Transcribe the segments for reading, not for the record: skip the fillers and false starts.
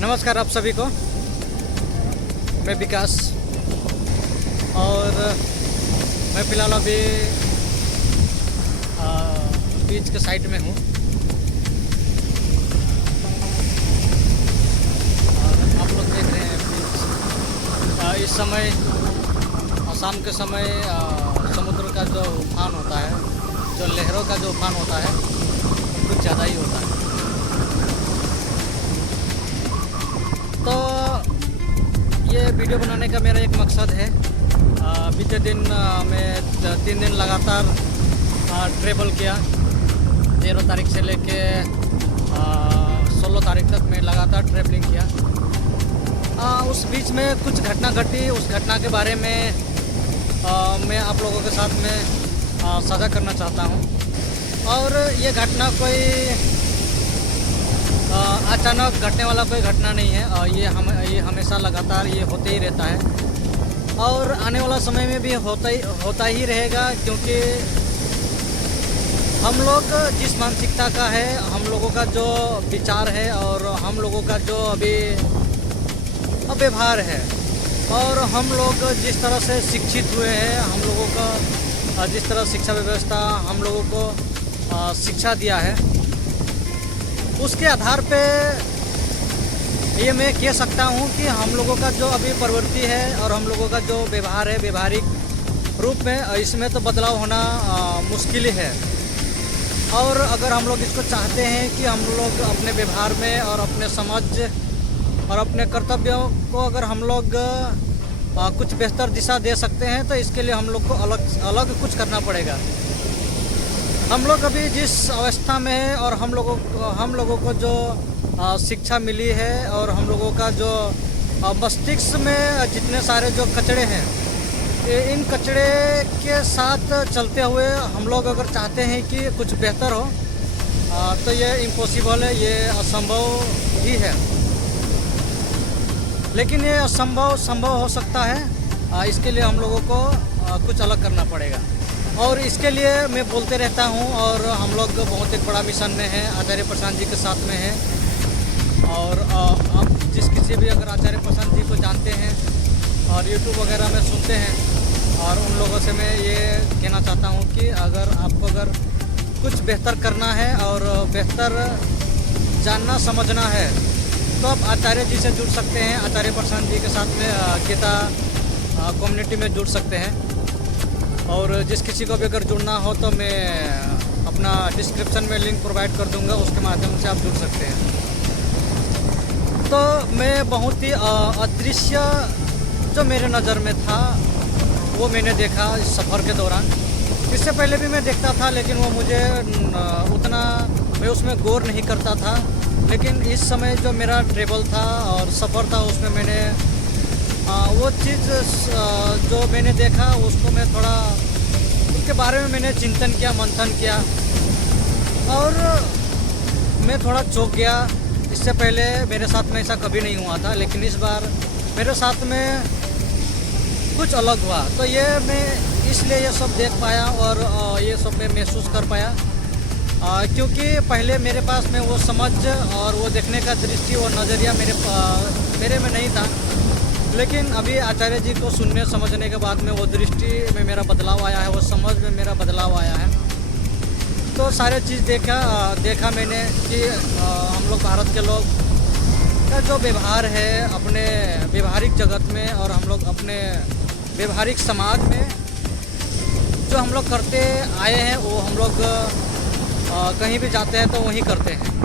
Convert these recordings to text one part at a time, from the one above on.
नमस्कार आप सभी को। मैं विकास और मैं फ़िलहाल अभी बीच के साइड में हूँ और आप लोग देख रहे हैं बीच। इस समय शाम के समय समुद्र का जो उफान होता है, जो लहरों का जो उफान होता है, कुछ ज़्यादा ही होता है। तो ये वीडियो बनाने का मेरा एक मकसद है। बीते दिन मैं 3 दिन लगातार ट्रैवल किया। 13 तारीख से लेके 16 तारीख तक मैं लगातार ट्रैवलिंग किया। उस बीच में कुछ घटना घटी। उस घटना के बारे में मैं आप लोगों के साथ में साझा करना चाहता हूँ। और ये घटना कोई अचानक घटने वाला कोई घटना नहीं है। ये हमेशा लगातार ये होते ही रहता है और आने वाला समय में भी होता ही रहेगा, क्योंकि हम लोग जिस मानसिकता का है, हम लोगों का जो विचार है और हम लोगों का जो अभी व्यवहार है और हम लोग जिस तरह से शिक्षित हुए हैं, हम लोगों का जिस तरह शिक्षा व्यवस्था हम लोगों को शिक्षा दिया है, उसके आधार पे ये मैं कह सकता हूँ कि हम लोगों का जो अभी प्रवृत्ति है और हम लोगों का जो व्यवहार है व्यवहारिक रूप में, इसमें तो बदलाव होना मुश्किल ही है। और अगर हम लोग इसको चाहते हैं कि हम लोग अपने व्यवहार में और अपने समाज और अपने कर्तव्यों को अगर हम लोग कुछ बेहतर दिशा दे सकते हैं, तो इसके लिए हम लोग को अलग कुछ करना पड़ेगा। हम लोग अभी जिस अवस्था में है और हम लोगों को जो शिक्षा मिली है और हम लोगों का जो मस्तिष्क में जितने सारे जो कचड़े हैं, इन कचड़े के साथ चलते हुए हम लोग अगर चाहते हैं कि कुछ बेहतर हो, तो ये इम्पॉसिबल है, ये असंभव ही है। लेकिन ये संभव हो सकता है। इसके लिए हम लोगों को कुछ अलग करना पड़ेगा और इसके लिए मैं बोलते रहता हूँ। और हम लोग बहुत एक बड़ा मिशन में हैं, आचार्य प्रशांत जी के साथ में हैं। और आप जिस किसी भी अगर आचार्य प्रशांत जी को जानते हैं और यूट्यूब वगैरह में सुनते हैं, और उन लोगों से मैं ये कहना चाहता हूँ कि अगर आपको कुछ बेहतर करना है और बेहतर जानना समझना है, तो आप आचार्य जी से जुड़ सकते हैं। आचार्य प्रशांत जी के साथ में गीता कम्युनिटी में जुड़ सकते हैं। और जिस किसी को भी अगर जुड़ना हो तो मैं अपना डिस्क्रिप्शन में लिंक प्रोवाइड कर दूंगा, उसके माध्यम से आप जुड़ सकते हैं। तो मैं बहुत ही अदृश्य जो मेरे नज़र में था वो मैंने देखा इस सफ़र के दौरान। इससे पहले भी मैं देखता था, लेकिन वो मुझे उतना मैं उसमें गौर नहीं करता था। लेकिन इस समय जो मेरा ट्रेवल था और सफ़र था, उसमें मैंने वो चीज़ जो मैंने देखा उसको मैं थोड़ा उसके बारे में मैंने चिंतन किया, मंथन किया और मैं थोड़ा चौंक गया। इससे पहले मेरे साथ में ऐसा कभी नहीं हुआ था, लेकिन इस बार मेरे साथ में कुछ अलग हुआ। तो ये मैं इसलिए ये सब देख पाया और ये सब मैं महसूस कर पाया, क्योंकि पहले मेरे पास में वो समझ और वो देखने का दृष्टि और नज़रिया मेरे में नहीं था। लेकिन अभी आचार्य जी को सुनने समझने के बाद में वो दृष्टि में मेरा बदलाव आया है, वो समझ में मेरा बदलाव आया है। तो सारे चीज़ देखा मैंने कि हम लोग भारत के लोग का जो व्यवहार है अपने व्यवहारिक जगत में और हम लोग अपने व्यवहारिक समाज में जो हम लोग करते आए हैं, वो हम लोग कहीं भी जाते हैं तो वहीं करते हैं।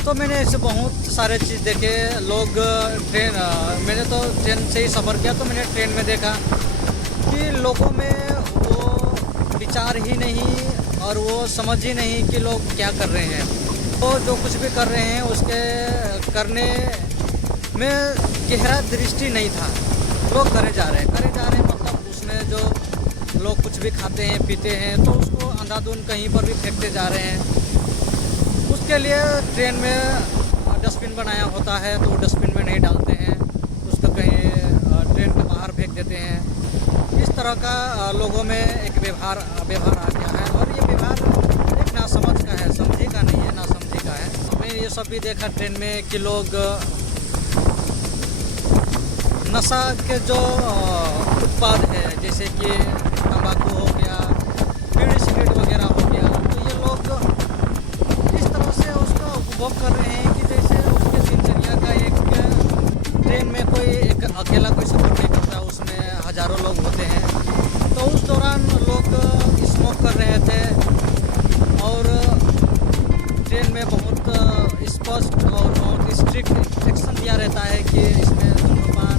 तो मैंने ऐसे बहुत सारे चीज़ देखे। लोग मैंने तो ट्रेन से ही सफ़र किया, तो मैंने ट्रेन में देखा कि लोगों में वो विचार ही नहीं और वो समझ ही नहीं कि लोग क्या कर रहे हैं। तो जो कुछ भी कर रहे हैं उसके करने में गहरा दृष्टि नहीं था। लोग करे जा रहे हैं मतलब उसमें जो लोग कुछ भी खाते हैं पीते हैं तो उसको अंधाधुंध कहीं पर भी फेंकते जा रहे हैं। उसके लिए ट्रेन में डस्टबिन बनाया होता है, तो डस्टबिन में नहीं डालते हैं, उसको कहीं ट्रेन के बाहर फेंक देते हैं। इस तरह का लोगों में एक व्यवहार आ गया है और ये व्यवहार एक नासमझ का है, समझी का नहीं है, नासमझी का है। मैं ये सब भी देखा ट्रेन में कि लोग नशा के जो उत्पाद है, जैसे कि तंबाकू हो गया, बीड़ी सिगरेट वगैरह हो गया, तो ये लोग इस तरह से उसका उपभोग कर रहे हैं कि जैसे उसके दिनचर्या का एक ट्रेन में कोई एक अकेला कोई सफ़र नहीं करता, उसमें हज़ारों लोग होते हैं। तो उस दौरान लोग स्मोक कर रहे थे और ट्रेन में बहुत स्पष्ट और बहुत स्ट्रिक्ट इंस्ट्रक्शन दिया रहता है कि इसमें धूम्रपान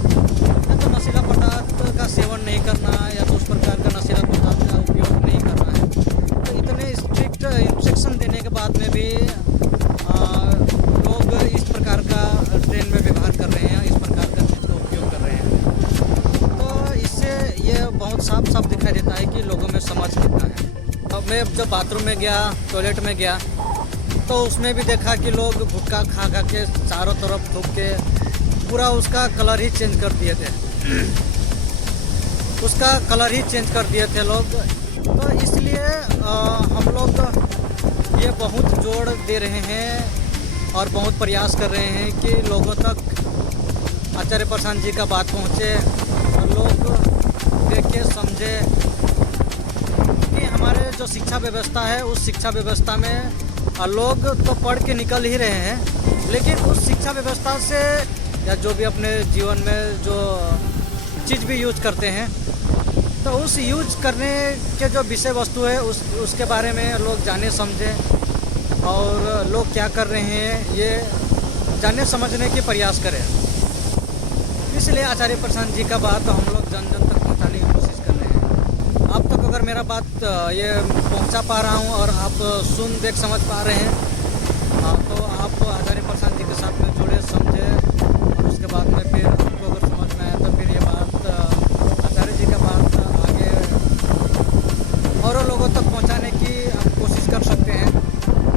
या तो नशीला पदार्थ का सेवन नहीं करना या तो उस प्रकार का नशीला पदार्थ का उपयोग नहीं करना है। तो इतने स्ट्रिक्ट इंस्ट्रक्शन देने के बाद में भी लोग इस प्रकार का ट्रेन में व्यवहार कर रहे हैं, इस प्रकार का चीज़ का उपयोग कर रहे हैं। तो इससे ये बहुत साफ साफ दिखाई देता है कि लोगों में समझ कितना है। अब मैं जब बाथरूम में गया, टॉयलेट में गया, तो उसमें भी देखा कि लोग गुटखा खा खा के चारों तरफ थूक के पूरा उसका कलर ही चेंज कर दिए थे। उसका कलर ही चेंज कर दिए थे लोग। तो इसलिए हम लोग ये बहुत जोर दे रहे हैं और बहुत प्रयास कर रहे हैं कि लोगों तक आचार्य प्रशांत जी का बात पहुँचे और लोग देखे समझे कि हमारे जो शिक्षा व्यवस्था है, उस शिक्षा व्यवस्था में लोग तो पढ़ के निकल ही रहे हैं, लेकिन उस शिक्षा व्यवस्था से या जो भी अपने जीवन में जो चीज़ भी यूज करते हैं, तो उस यूज करने के जो विषय वस्तु है उसके बारे में लोग जाने समझें और लोग क्या कर रहे हैं ये जानने समझने के प्रयास करें। इसलिए आचार्य प्रशांत जी का बात हम लोग जन जन तक पहुंचाने की कोशिश कर रहे हैं। अब तक अगर मेरा बात ये पहुंचा पा रहा हूं और आप सुन देख समझ पा रहे हैं, तो आप आचार्य प्रशांत जी के साथ में जुड़े समझे और उसके बाद में फिर आपको अगर समझ में आया तो फिर ये बात आचार्य जी का बात आगे और लोगों तक पहुंचाने की आप कोशिश कर सकते हैं।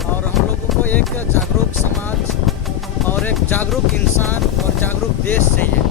और हम लोगों को एक जागरूक समाज और एक जागरूक इंसान और जागरूक देश चाहिए।